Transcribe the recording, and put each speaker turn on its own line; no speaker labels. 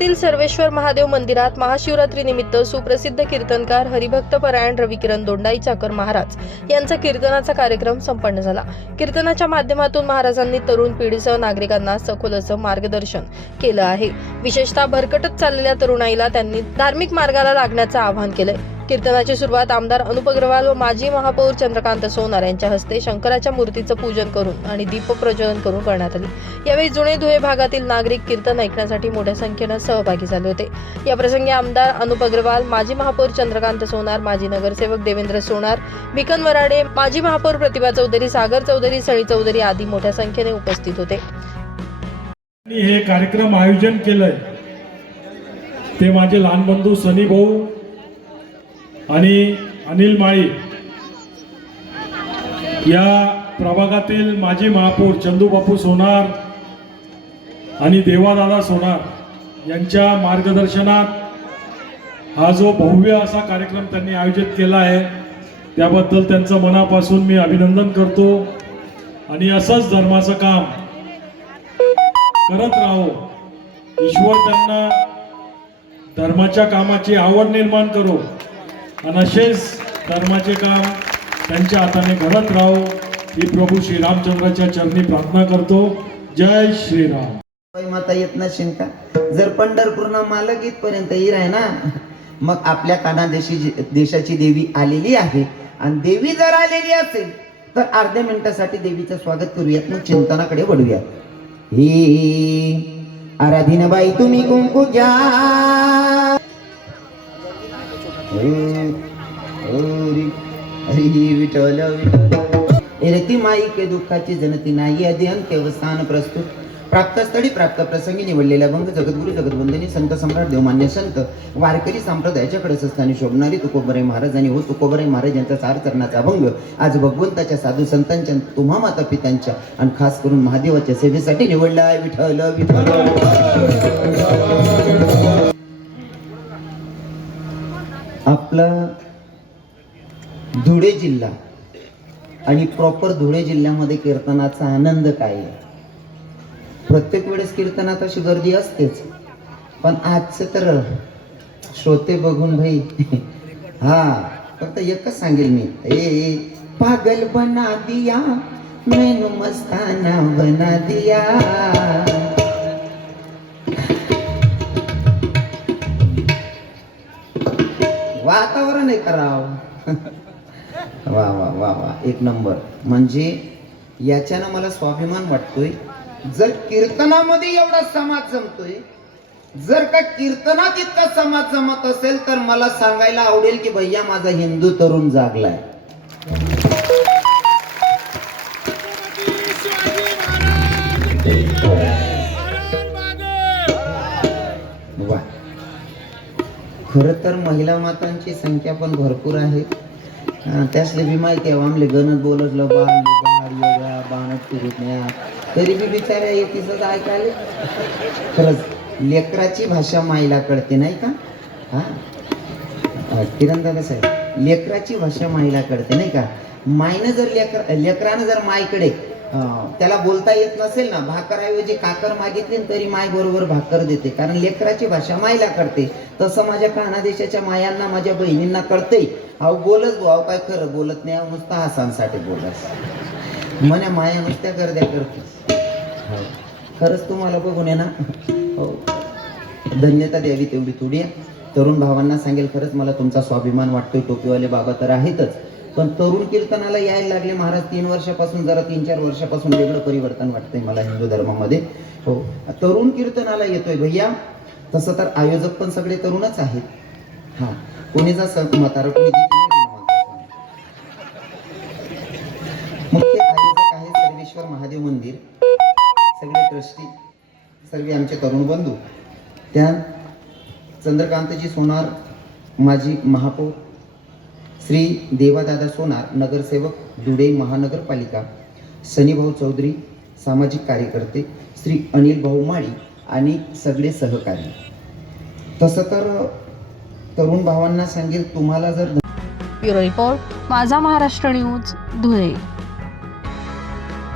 पुण्यातील सर्वेश्वर महादेव मंदिरात महाशिवरात्रीनिमित्त सुप्रसिद्ध कीर्तनकार हरिभक्त परायण रविकिरण दोंडाई चाकर महाराज यांचा कीर्तनाचा कार्यक्रम संपन्न झाला. कीर्तनाच्या माध्यमातून महाराजांनी तरुण पिढीसह नागरिकांना सखोल असं मार्गदर्शन केलं आहे. विशेषतः भरकटत चाललेल्या तरुणाईला त्यांनी धार्मिक मार्गाला लागण्याचं आवाहन केलंय. कीर्तनाची सुरुवात आमदार अनुप अग्रवाल व माजी महापौर चंद्रकांत सोनार यांच्या हस्ते शंकराच्या मूर्तीचं पूजन करून आणि दीप प्रज्वलन करून करण्यात आली. यावेळी जुने धुळे भागातील नागरिक कीर्तन ऐकण्यासाठी मोठ्या संख्येनं सहभागी झाले होते. या प्रसंगी आमदार अनुप अग्रवाल माजी महापौर चंद्रकांत सोनार माजी नगरसेवक देवेंद्र सोनार भिकन वराडे माजी महापौर प्रतिभा चौधरी सागर चौधरी सळी चौधरी आदी मोठ्या संख्येने उपस्थित होते.
हे कार्यक्रम आयोजन केलंय. ते माझे लहान बंधू सनी भाऊ आणि अनिल माळी या प्रभागातील माजी महापौर चंदूबापू सोनार आणि देवादादा सोनार यांच्या मार्गदर्शनात हा जो भव्य असा कार्यक्रम त्यांनी आयोजित केला आहे त्याबद्दल त्यांचं मनापासून मी अभिनंदन करतो. आणि असंच धर्माचं काम करत राहो. ईश्वर त्यांना धर्माच्या कामाची आवड निर्माण करो. अनशेष कर्माचे काम त्यांच्या हाताने घडत राहो. ही प्रभू श्रीरामचंद्राच्या चरणी प्रार्थना करतो. जय श्रीराम
माता येत नसेल का? जर पंढरपूरना मालक इथपर्यंत येईल आहे ना मग आपल्या कानादेशी देशाची देवी आलेली आहे. आणि देवी जर आलेली असेल तर अर्ध्या मिनिटासाठी देवीचं स्वागत करूयात. मग चिंतनाकडे वळूयात. हे आराधीन बाई तुम्ही कुंकू घ्या. हरी हरी विठ्ठल माई के दुःखाची जनती नाही आधी अंत्यवस्थान प्रस्तुत. प्राप्तस्थळी प्राप्त प्रसंगी निवडलेल्या भंग जगद्गुरु जगदवंदनी संत सम्राट देवमान्य संत वारकरी संप्रदायाच्या कडसस्थानी शोभणारी तुकोबराई महाराज आणि हो तुकोबराई महाराज यांचा चार चरणाचा भंग आज भगवंताच्या साधू संतांच्या तुम्हा माता पित्यांच्या आणि खास करून महादेवाच्या सेवेसाठी निवडला आहे विठ्ठल विठ्ठल. आपला धुळे जिल्हा आणि प्रॉपर धुळे जिल्ह्यामध्ये कीर्तनाचा आनंद काय आहे? प्रत्येक वेळेस कीर्तनात अशी गर्दी असतेच. पण आजचं तर श्रोते बघून भाई हा फक्त एकच सांगेल मी. ए पागल बना दिया मेनू मस्ताना बना दिया. आहे कराव. वा वा वा वा. एक नंबर. म्हणजे याच्यानं मला स्वाभिमान वाटतोय. जर कीर्तनामध्ये एवढा समाज जमतोय जर का कीर्तनात इतका समाज जमत असेल तर मला सांगायला आवडेल की भैया माझा हिंदू तरुण जागलाय. वा. खरं तर महिला मातांची संख्या पण भरपूर आहे. त्यासले बी माहिती आहे आमले गणत बोलतलं बाल बाळ योगा बाणत फिरत्या तरी बी बिचाऱ्या येतीच ऐकायला. खरंच लेकराची भाषा माईला कळते नाही का? हा? किरण दादा साहेब लेकराची भाषा माईला कळते नाही का? माईनं जर लेकर लेकरानं जर मायकडे त्याला बोलता येत नसेल ना भाकरऐवजी काकर मागितली तरी माय बरोबर भाकर देते. कारण लेकराची भाषा मायला कळते तसं माझ्या कानादेशाच्या मायांना माझ्या बहिणींना कळते अहो बोलत भाऊ काय खरं बोलत नाही. अहो नुसता हसांसाठी बोलत. म्हणे माया नुसत्या गर्द्या करते. हो. खरंच तुम्हाला बघून आहे ना? हो. धन्यता द्यावी तेवढी थोडी तरुण भावांना सांगेल खरंच मला तुमचा स्वाभिमान वाटतोय. टोपीवाले बाबा तर आहेतच. पण तरुण कीर्तनाला यायला लागले महाराज तीन वर्षापासून जरा तीन चार वर्षापासून वेगळं परिवर्तन वाटतंय मला हिंदू धर्मामध्ये. हो. तरुण कीर्तनाला येतोय भैया. तसं तर आयोजक पण सगळे तरुणच आहेत. हा. कोणी जसं म्हातारा कोणी मुख्य आयोजक आहे सर्वेश्वर महादेव मंदिर. सगळे ट्रस्टी सर्व आमचे तरुण बंधू. त्या चंद्रकांतजी सोनार माझी महापौर श्री देवादादा सोनार नगरसेवक धुळे महानगरपालिका सनीभाऊ चौधरी सामाजिक कार्यकर्ते श्री अनिल भाऊ माळी आणि सगळे सहकारी. तसं तर तरुण भावांना सांगेल तुम्हाला जर
ब्युरो रिपोर्ट माझा महाराष्ट्र न्यूज धुळे.